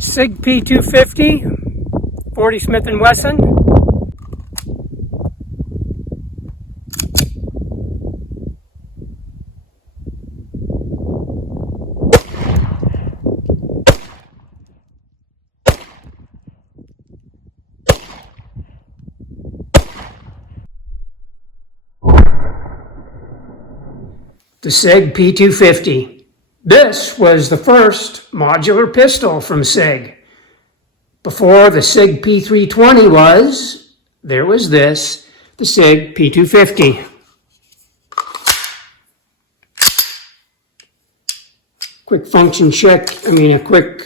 SIG P250, 40 Smith & Wesson. The SIG P250. This was the first modular pistol from SIG. Before the SIG P320 there was this, the SIG P250. Quick function check, a quick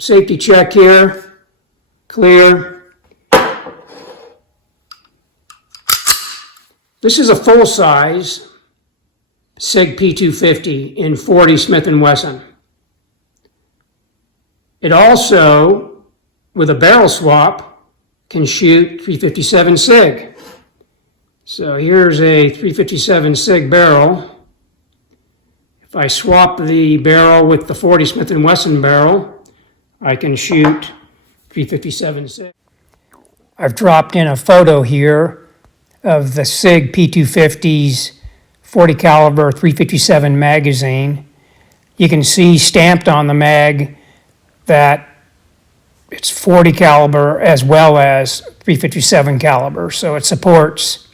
safety check here. Clear. This is a full-size SIG P250 in 40 Smith & Wesson. It also, with a barrel swap, can shoot 357 SIG. So here's a 357 SIG barrel. If I swap the barrel with the 40 Smith & Wesson barrel, I can shoot 357 SIG. I've dropped in a photo here of the SIG P250's 40 caliber 357 magazine. You can see stamped on the mag that it's 40 caliber as well as 357 caliber. So it supports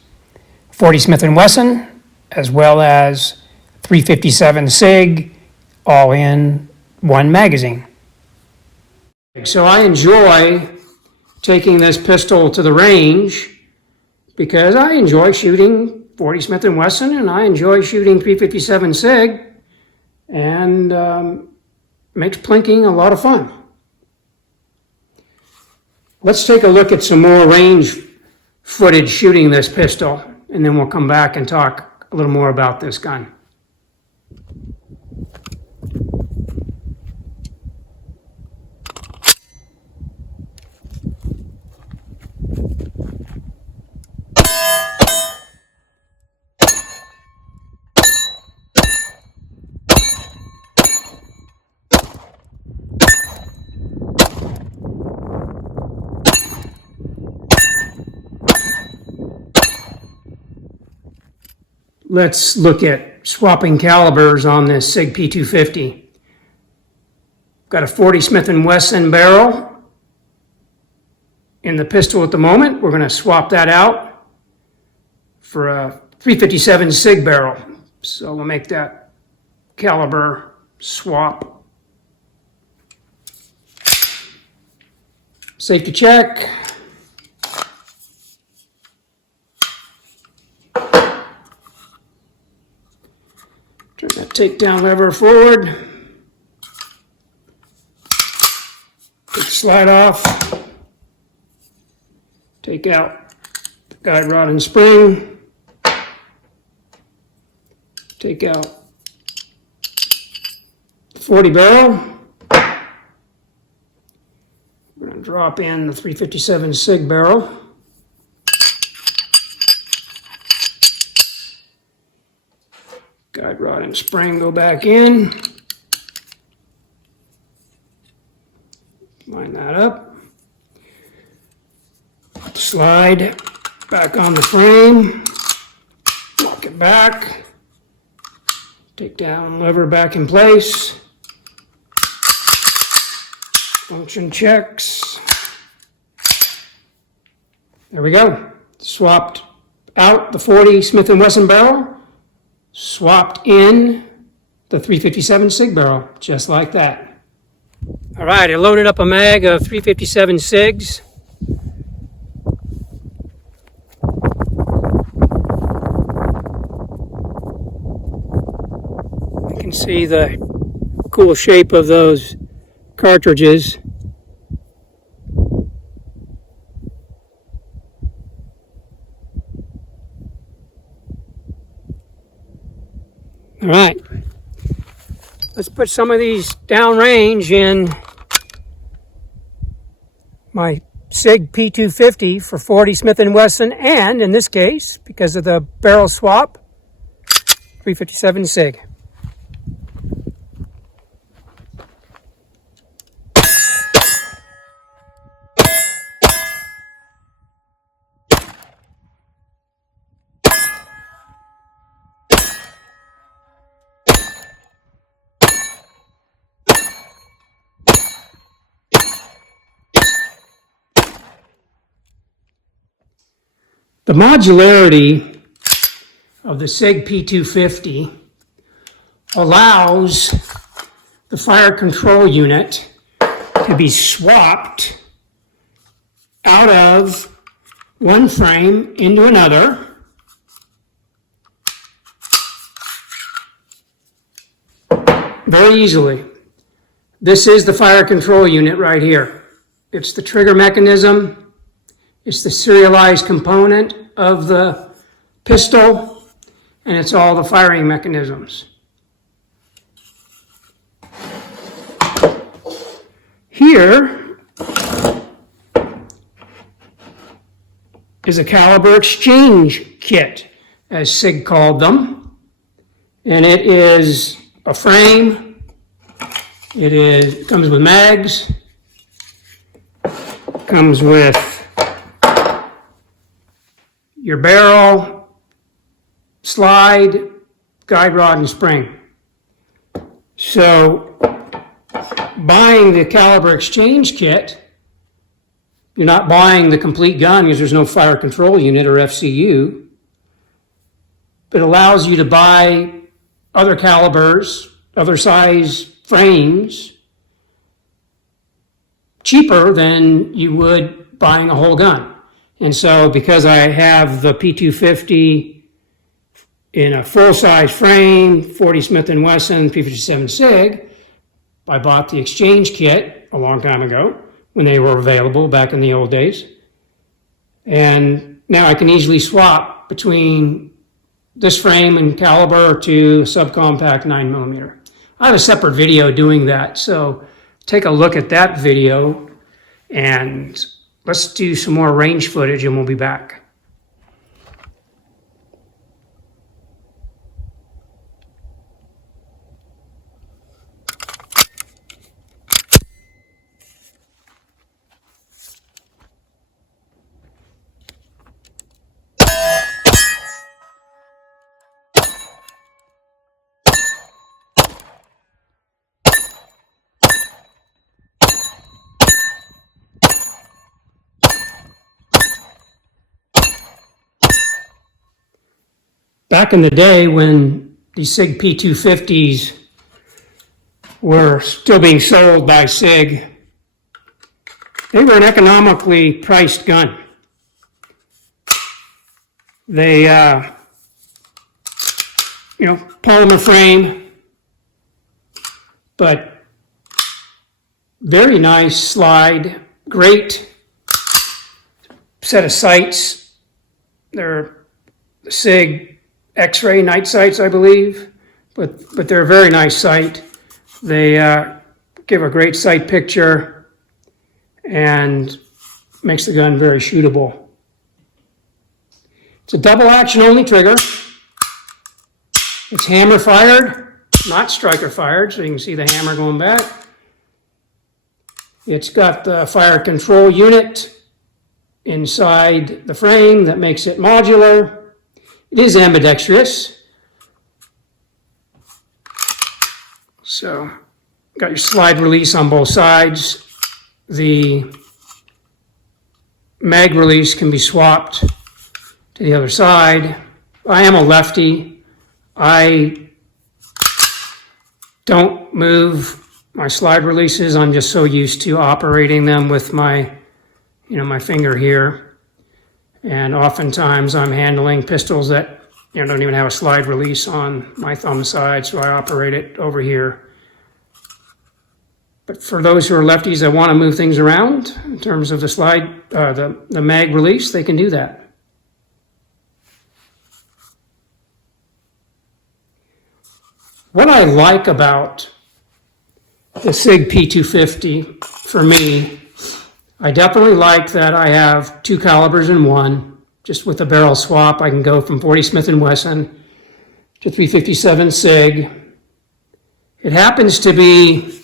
40 Smith & Wesson as well as 357 SIG, all in one magazine. So I enjoy taking this pistol to the range because I enjoy shooting 40 Smith & Wesson, and I enjoy shooting 357 SIG, and makes plinking a lot of fun. Let's take a look at some more range footage shooting this pistol, and then we'll come back and talk a little more about this gun. Let's look at swapping calibers on this SIG P250. Got a 40 Smith & Wesson barrel in the pistol at the moment. We're going to swap that out for a 357 SIG barrel. So we'll make that caliber swap. Safety check. Turn that takedown lever forward. Take the slide off. Take out the guide rod and spring. Take out the 40 barrel. We're going to drop in the 357 SIG barrel. Guide rod and spring go back in. Line that up. Put the slide back on the frame. Lock it back. Take down lever back in place. Function checks. There we go. Swapped out the 40 Smith & Wesson barrel. Swapped in the 357 SIG barrel, just like that. All right, I loaded up a mag of 357 SIGs. You can see the cool shape of those cartridges. All right, let's put some of these downrange in my SIG P250 for 40 Smith & Wesson, and in this case, because of the barrel swap, 357 SIG. The modularity of the SIG P250 allows the fire control unit to be swapped out of one frame into another very easily. This is the fire control unit right here. It's the trigger mechanism. It's the serialized component of the pistol, and it's all the firing mechanisms. Here is a caliber exchange kit, as SIG called them, and it is a frame. It comes with mags, comes with your barrel, slide, guide rod, and spring. So buying the caliber exchange kit, you're not buying the complete gun because there's no fire control unit or FCU. It allows you to buy other calibers, other size frames, cheaper than you would buying a whole gun. And so because I have the P250 in a full-size frame, 40 Smith & Wesson, P57 SIG, I bought the exchange kit a long time ago when they were available back in the old days. And now I can easily swap between this frame and caliber to subcompact 9mm. I have a separate video doing that, so take a look at that video and let's do some more range footage and we'll be back. Back in the day when the SIG P250s were still being sold by SIG, they were an economically priced gun. They, polymer frame, but very nice slide, great set of sights. They're SIG X-ray night sights, I believe, but they're a very nice sight. They give a great sight picture and makes the gun very shootable. It's a double action only trigger. It's hammer fired, not striker fired, so you can see the hammer going back. It's got the fire control unit inside the frame that makes it modular. It is ambidextrous. So, got your slide release on both sides. The mag release can be swapped to the other side. I am a lefty. I don't move my slide releases. I'm just so used to operating them with my, my finger here. And oftentimes I'm handling pistols that don't even have a slide release on my thumb side, so I operate it over here. But for those who are lefties that want to move things around in terms of the slide, the mag release, they can do that. What I like about the SIG P250, for me, I definitely like that I have two calibers in one. Just with a barrel swap, I can go from 40 Smith & Wesson to 357 SIG. It happens to be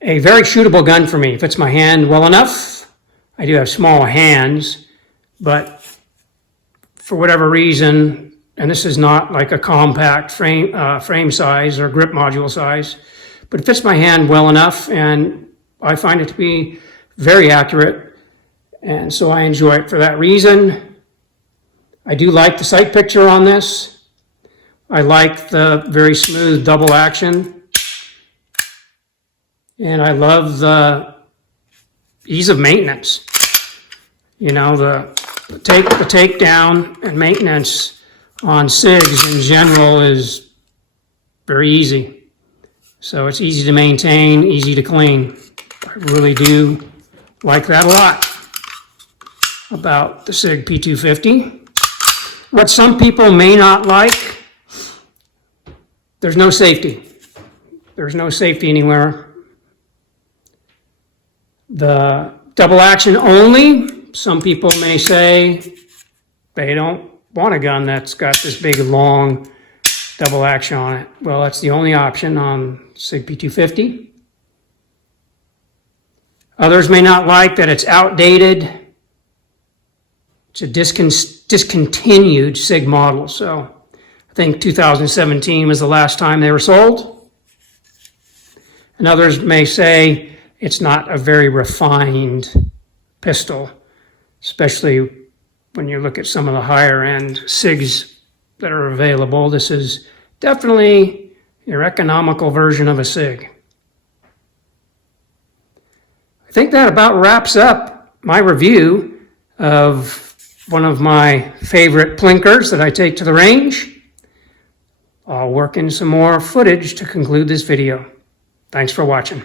a very shootable gun for me. It fits my hand well enough. I do have small hands, but for whatever reason, and this is not like a compact frame size or grip module size, but it fits my hand well enough, and I find it to be very accurate And so I enjoy it for that reason. I do like the sight picture on this. I like the very smooth double action. And I love the ease of maintenance. You know, the takedown and maintenance on SIGs in general is very easy. So it's easy to maintain, easy to clean. I really do like that a lot about the SIG P250. What some people may not like, there's no safety. There's no safety anywhere. The double action only, some people may say they don't want a gun that's got this big, long double action on it. Well, that's the only option on SIG P250. Others may not like that it's outdated. It's a discontinued SIG model, so I think 2017 was the last time they were sold. And others may say it's not a very refined pistol, especially when you look at some of the higher end SIGs that are available. This is definitely your economical version of a SIG. I think that about wraps up my review of one of my favorite plinkers that I take to the range. I'll work in some more footage to conclude this video. Thanks for watching.